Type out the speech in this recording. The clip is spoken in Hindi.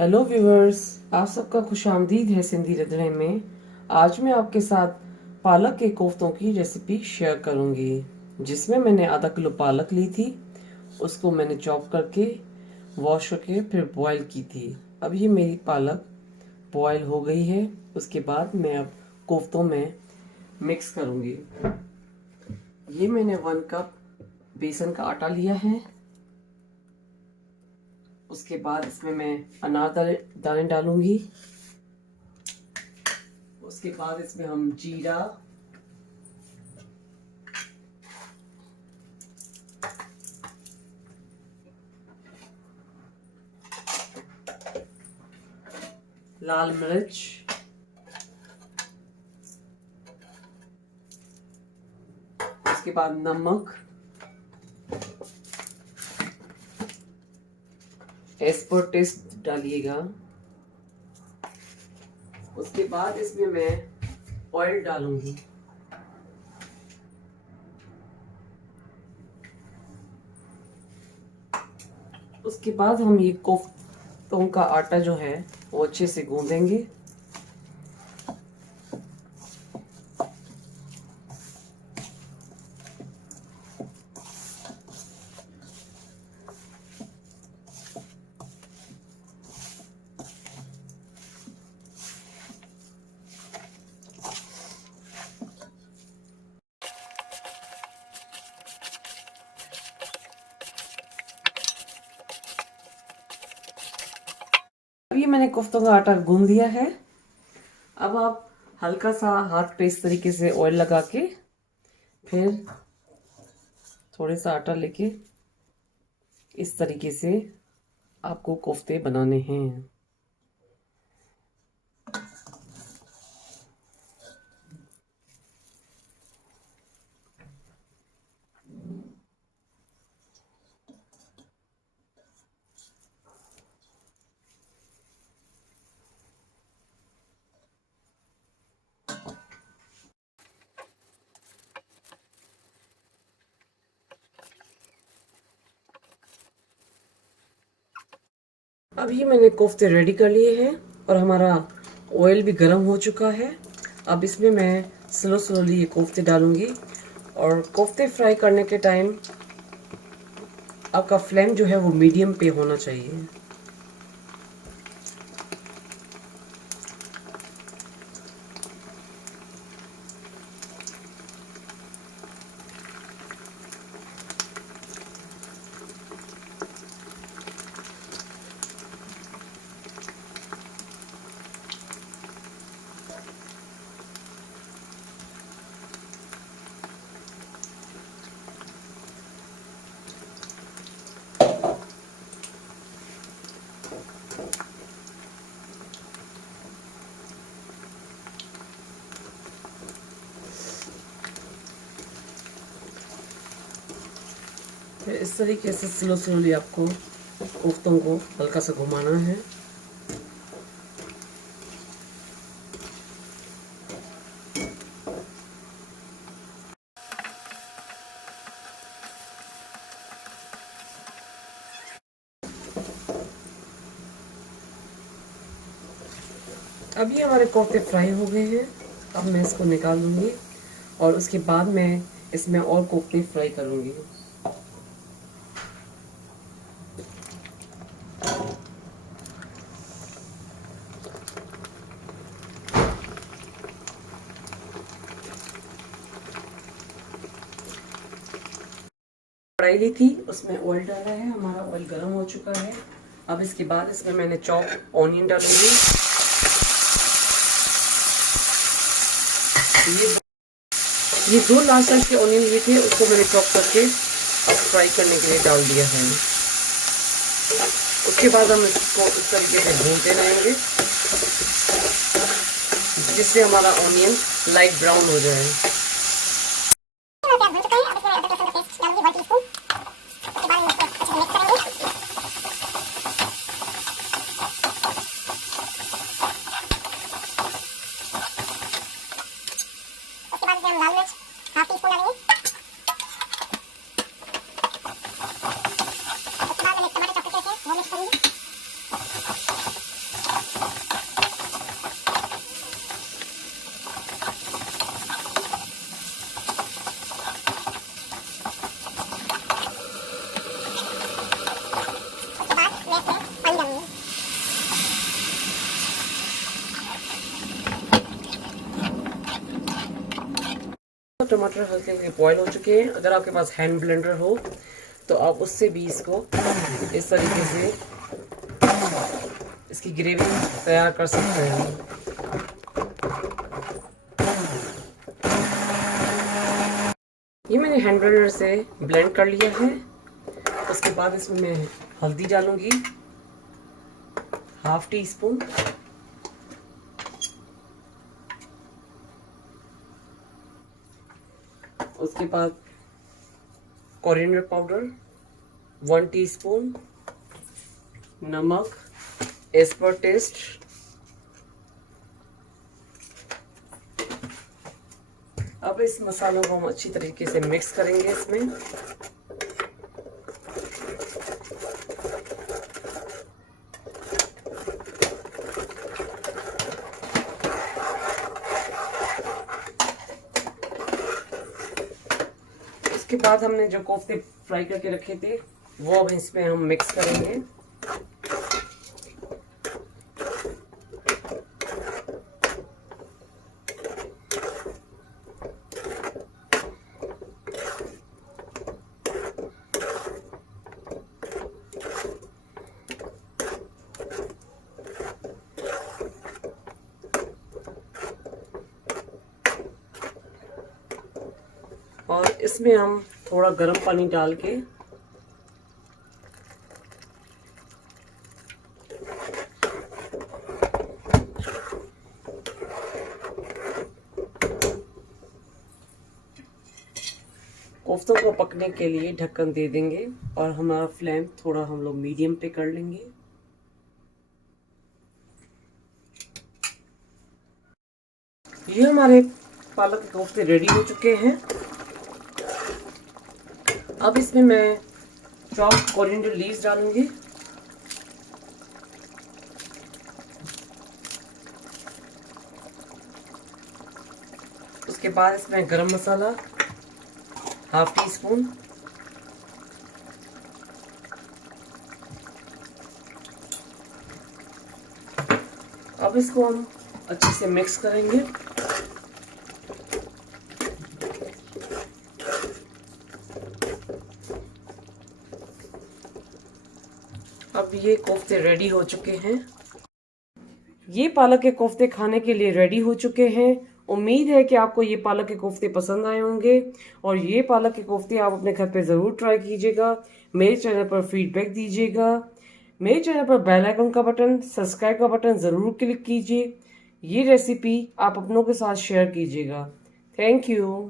हेलो व्यूवर्स, आप सबका खुशामदीद है सिंधी रंधणे में। आज मैं आपके साथ पालक के कोफ्तों की रेसिपी शेयर करूंगी, जिसमें मैंने आधा किलो पालक ली थी। उसको मैंने चॉप करके वॉश करके फिर बॉईल की थी। अब ये मेरी पालक बॉईल हो गई है। उसके बाद मैं अब कोफ्तों में मिक्स करूंगी। ये मैंने 1 कप बेसन का आटा लिया है। उसके बाद इसमें मैं अनार दाने डालूंगी। उसके बाद इसमें हम जीरा, लाल मिर्च, उसके बाद नमक एज पर टेस्ट डालिएगा। उसके बाद इसमें मैं ऑयल डालूंगी। उसके बाद हम ये कोफ्तों का आटा जो है वो अच्छे से गूंदेंगे। अब ये मैंने कोफ्तों का आटा गूंद दिया है। अब आप हल्का सा हाथ पे इस तरीके से ऑयल लगा के फिर थोड़े सा आटा लेके इस तरीके से आपको कोफ्ते बनाने हैं। अब ये मैंने कोफ्ते रेडी कर लिए हैं और हमारा ऑयल भी गर्म हो चुका है। अब इसमें मैं स्लोली ये कोफ्ते डालूंगी। और कोफ्ते फ्राई करने के टाइम आपका फ्लेम जो है वो मीडियम पे होना चाहिए। फिर इस तरीके से स्लोली आपको कोफ्तों को हल्का सा घुमाना है। अब ये हमारे कोफ्ते फ्राई हो गए हैं। अब मैं इसको निकाल दूंगी और उसके बाद मैं इसमें और कोफ्ते फ्राई करूंगी। कढ़ाई ली थी, उसमें ऑयल डाला है। हमारा ऑयल गर्म हो चुका है। अब इसके बाद इसमें मैंने चॉप ऑनियन डालूंगी। ये 2 लार्ज साइज के ऑनियन लिए थे, उसको मैंने चॉप करके अब फ्राई करने के लिए डाल दिया है। उसके बाद हम इसको इस तरीके से भूनते रहेंगे जिससे हमारा ऑनियन लाइट ब्राउन हो जाए। लाल मिर्च हाफ टी स्पून डालेंगे। उसके बाद मैंने टमाटर चॉप करके रखे हैं वो मिक्स करूंगी। टमाटर हल्के हल्के बॉयल हो चुके हैं। अगर आपके पास हैंड ब्लेंडर हो तो आप उससे भी इसको इस तरीके से इसकी ग्रेवी तैयार कर सकते हैं। ये मैंने हैंड ब्लेंडर से ब्लेंड कर लिया है। उसके बाद इसमें मैं हल्दी डालूंगी, 1/2 टीस्पून। उसके बाद कोरिएंडर पाउडर 1 टीस्पून, नमक एज पर टेस्ट, अब इस मसालों को हम अच्छी तरीके से मिक्स करेंगे इसमें। उसके बाद हमने जो कोफ्ते फ्राई करके रखे थे वो अब इसमें हम मिक्स करेंगे। और इसमें हम थोड़ा गर्म पानी डाल के कोफ्तों को पकने के लिए ढक्कन दे देंगे और हमारा फ्लेम थोड़ा हम लोग मीडियम पे कर लेंगे। ये हमारे पालक के कोफ्ते रेडी हो चुके हैं। अब इसमें मैं चॉप्ड कोरिएंडर लीव्स डालूंगी। उसके बाद इसमें गरम मसाला 1/2 टीस्पून, अब इसको हम अच्छे से मिक्स करेंगे। अब ये कोफ्ते रेडी हो चुके हैं। ये पालक के कोफ्ते खाने के लिए रेडी हो चुके हैं। उम्मीद है कि आपको ये पालक के कोफ्ते पसंद आए होंगे और ये पालक के कोफ्ते आप अपने घर पे ज़रूर ट्राई कीजिएगा। मेरे चैनल पर फीडबैक दीजिएगा। मेरे चैनल पर बेल आइकन का बटन, सब्सक्राइब का बटन ज़रूर क्लिक कीजिए। ये रेसिपी आप अपनों के साथ शेयर कीजिएगा। Thank you.